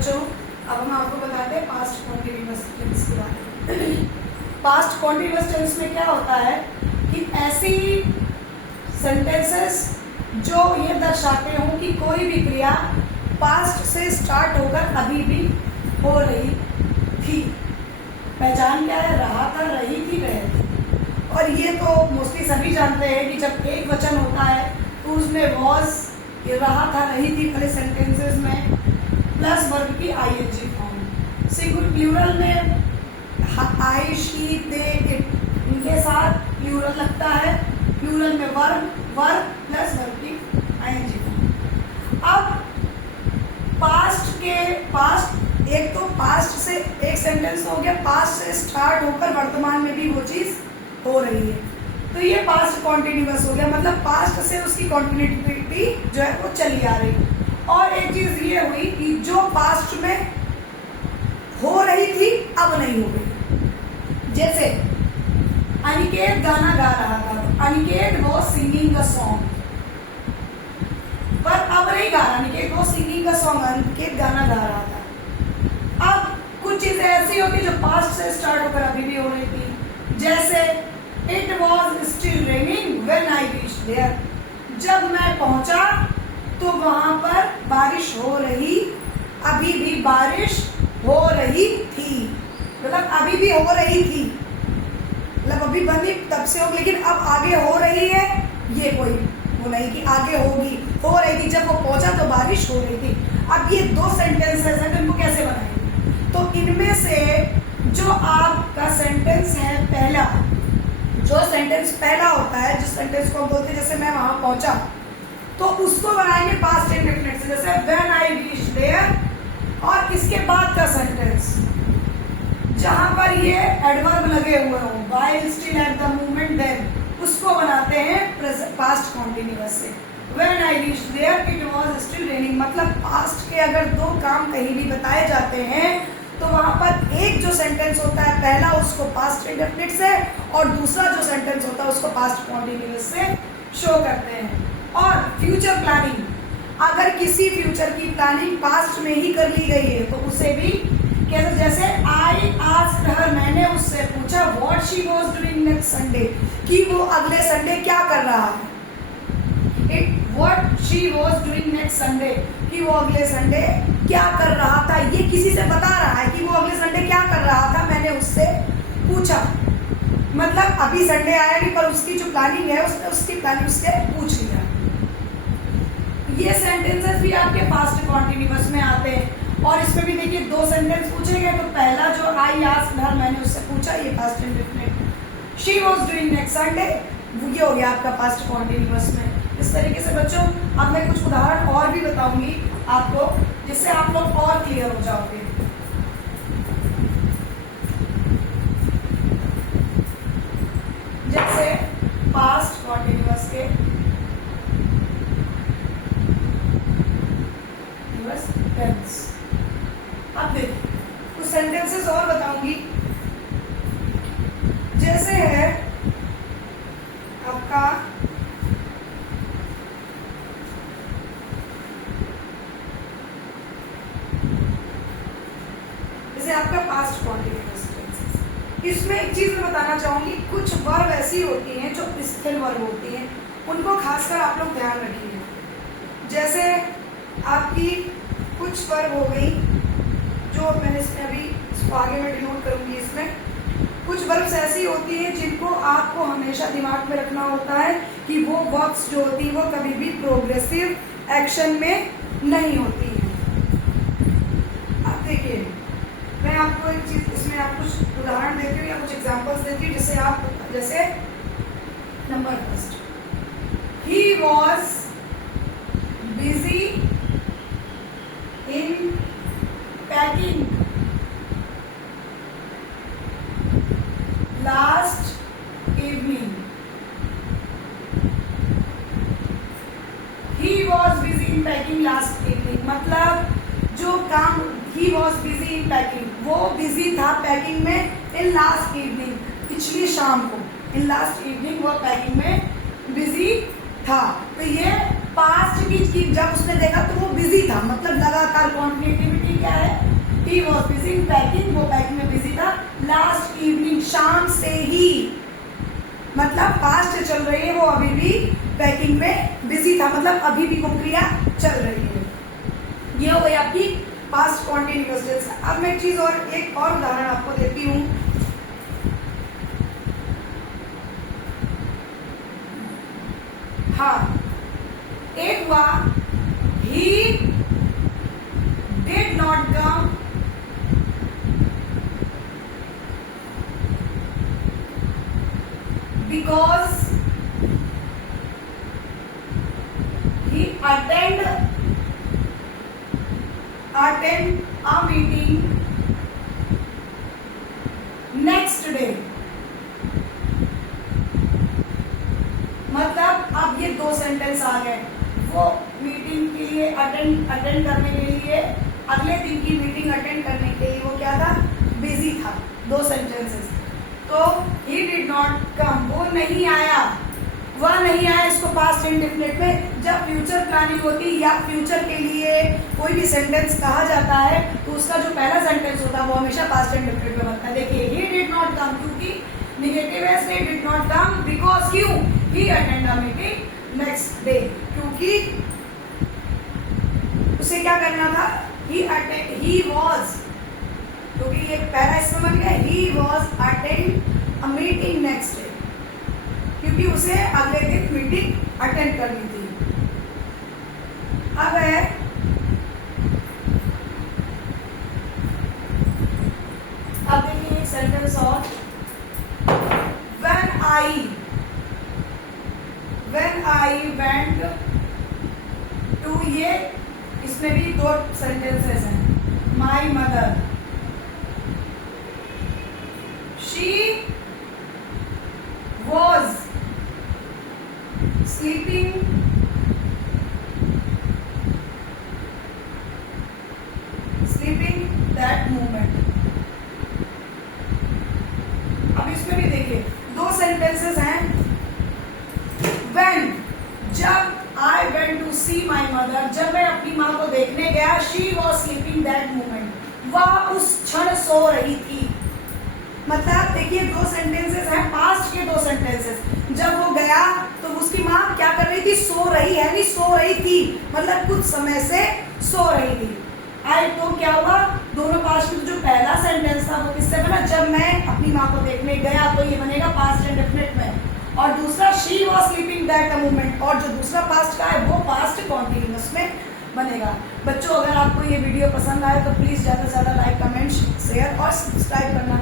बच्चों, अब हम आपको बताते हैं पास्ट कॉन्टिन्यूअस टेंस के बारे में। पास्ट कॉन्टिन्यूअस टेंस में क्या होता है कि ऐसी सेंटेंसेस जो ये दर्शाते हों कि कोई भी क्रिया पास्ट से स्टार्ट होकर अभी भी हो रही थी। पहचान क्या है? रहा था, रही थी, रहे थे। और ये तो मोस्टली सभी जानते हैं कि जब एक वचन होता है तो उसमें वॉज, ये रहा था, रही थी वाले सेंटेंसेस में प्लस वर्ब की आईएनजी फॉर्म। सिंगुलर प्लूरल में आई, शी, दे, इट, इनके साथ प्लूरल लगता है। प्लूरल में वर्ब प्लस वर्ब की आईएनजी फॉर्म। अब पास्ट एक तो पास्ट से एक सेंटेंस हो गया, पास्ट से स्टार्ट होकर वर्तमान में भी वो चीज हो रही है, तो ये पास्ट कॉन्टिन्यूअस हो गया। मतलब पास्ट से उसकी कॉन्टिन्यूटी जो है वो चली आ रही। और एक चीज ये हुई कि जो पास्ट में हो रही थी अब नहीं हो गई। जैसे अनिकेत गाना गा रहा था, अनिकेत वो सिंगिंग का सॉन्ग, पर अब नहीं गा रहा अनिकेत वो सिंगिंग का सॉन्ग, अनिकेत गाना गा रहा था। अब कुछ चीजें ऐसी होती जो पास्ट से स्टार्ट होकर अभी भी हो रही थी। जैसे it was still raining when I reached there, जब मैं पहुंचा तो वहां पर बारिश हो रही, अभी भी बारिश हो रही थी। मतलब अभी भी हो रही थी, मतलब अभी बंदी तब से हो, लेकिन अब आगे हो रही है, ये कोई वो नहीं कि आगे होगी, हो रही थी। जब वो पहुंचा तो बारिश हो रही थी। अब ये दो सेंटेंसेस हैं, तो इनको कैसे बनाएंगे? तो इनमें से जो आपका सेंटेंस है पहला, जो सेंटेंस पहला होता है, जिस सेंटेंस को हम बोलते हैं जैसे मैं वहां पहुंचा, तो उसको बनाएंगे पास्ट इंडेफिनिट से, जैसे व्हेन आई रीच्ड देयर। और इसके बाद का सेंटेंस जहां पर ये एडवर्ब लगे हुए हो, while, still, at the moment, then, उसको बनाते हैं पास्ट कॉन्टिन्यूअस से। When I reached there it was still raining. मतलब पास्ट के अगर दो काम कहीं भी बताए जाते हैं तो वहां पर एक जो सेंटेंस होता है पहला, उसको पास्ट इंडेफिनिट से, और दूसरा जो सेंटेंस होता है उसको पास्ट कॉन्टिन्यूअस से शो करते हैं। और फ्यूचर प्लानिंग, अगर किसी फ्यूचर की प्लानिंग पास्ट में ही कर ली गई है तो उसे भी कैसे, जैसे आई आस्क्ड हर, मैंने उससे पूछा what she was doing next Sunday, कि वो अगले संडे क्या कर रहा है। What she was doing next Sunday, कि वो अगले संडे क्या कर रहा था। ये किसी से बता रहा है कि वो अगले संडे क्या कर रहा था, मैंने उससे पूछा। मतलब अभी संडे आया नहीं, पर उसकी जो प्लानिंग है उसने उसकी प्लानिंग उससे पूछ लिया। ये सेंटेंसेस भी आपके पास्ट कॉन्टिन्यूअस में आते हैं। और इसमें भी देखिए दो सेंटेंस पूछे गए, तो पहला जो आई आस्क्ड हर, मैंने उससे पूछा, ये past indefinite. She was doing next Sunday, ये हो गया आपका पास्ट कॉन्टिन्यूअस में। इस तरीके से बच्चों अब मैं कुछ उदाहरण और भी बताऊंगी आपको, जिससे आप लोग और क्लियर हो जाओगे। जैसे पास्ट कॉन्टिन्यूअस के टेंस। अब देखिए कुछ सेंटेंसेस और बताऊंगी, जैसे है आपका पास्ट कॉन्टिन्यूअस टेंसेस। इसमें एक चीज मैं बताना चाहूंगी, कुछ वर्ब ऐसी होती हैं जो स्थिर वर्ब होती हैं, उनको खासकर आप लोग ध्यान रखिए। जैसे आपकी कुछ वर्ब हो गई जो मैंने इसमें अभी, इसको आगे मैं डिनोट करूंगी। इसमें कुछ वर्ब्स ऐसी होती हैं जिनको आपको हमेशा दिमाग में रखना होता है कि वो वर्ब्स जो होती है वो कभी भी प्रोग्रेसिव एक्शन में नहीं होती है। अब देखिए मैं आपको एक चीज इसमें आप कुछ उदाहरण देती हूँ या कुछ एग्जांपल्स देती हूँ, जिससे आप, जैसे number first, he was busy in packing last evening. He was busy in packing last evening, मतलब जो काम he was busy in packing, वो बिजी था पैकिंग में इन लास्ट इवनिंग, पिछली शाम को, इन लास्ट इवनिंग वो पैकिंग में बिजी था। तो ये पास्ट की जब उसने देखा तो वो बिजी था, मतलब लगातार कॉन्टिन्यूटी क्या है, he was busy in packing, वो पैकिंग में बिजी था। लास्ट इवनिंग, शाम से ही, मतलब पास्ट चल रही है, वो अभी भी पैकिंग में बिजी था, मतलब अभी भी वो क्रिया चल रही है। ये हो गई आपकी पास्ट कॉन्टिन्यूअस टेंस। अब मैं एक और उदाहरण आपको देती हूँ। हाँ, एक हुआ he did not come because he attend a meeting next day। मतलब अब ये दो सेंटेंस आ गए। वो मीटिंग के लिए अटेंड करने के लिए, अगले दिन की मीटिंग अटेंड करने के लिए वो क्या था, बिजी था। दो सेंटेंसेस। तो ही डिड नॉट कम, वो नहीं आया, वह नहीं आया, इसको पास्ट इंडेफिनिट में जब फ्यूचर प्लानिंग होती या फ्यूचर के लिए कोई भी सेंटेंस कहा जाता है तो उसका जो पहला सेंटेंस होता है वो हमेशा पास्ट इंडेफिनिट में बनता है। देखिए, ही डिड नॉट कम, क्योंकि नेगेटिव है इसलिए डिड नॉट कम, बिकॉज क्यों, he attend a meeting next day, क्योंकि उसे क्या करना था, ही वॉज, क्योंकि ये पहला इसमें बन गया, he was attend a meeting next day, क्योंकि उसे अगले दिन मीटिंग अटेंड करनी थी। अब है अब देखिए एक सेंटेंस और, when I went to, ये इसमें भी दो सेंटेंसेस हैं। My mother, she was sleeping that moment। अब इसमें भी देखिए दो सेंटेंसेस हैं। When, जब I went to see my mother, जब मैं अपनी माँ को देखने गया, she was sleeping that moment, वह उस क्षण सो रही थी। मतलब देखिए दो सेंटेंसेस हैं, पास्ट के दो सेंटेंसेस। जब वो गया तो उसकी माँ क्या कर रही थी, सो रही है, नहीं सो रही थी, मतलब कुछ समय से सो रही थी। आई तो क्या हुआ, दोनों पास्ट में जो पहला सेंटेंस था वो किससे बना, जब मैं अपनी माँ को देखने गया, तो ये बनेगा पास्ट इंडेफिनिट में। और दूसरा she was sleeping that a moment, और जो दूसरा पास्ट का है वो पास्ट कॉन्टिन्यूअस में बनेगा। बच्चों, अगर आपको ये वीडियो पसंद आए तो प्लीज ज्यादा से ज्यादा लाइक, कमेंट, शेयर और सब्सक्राइब करना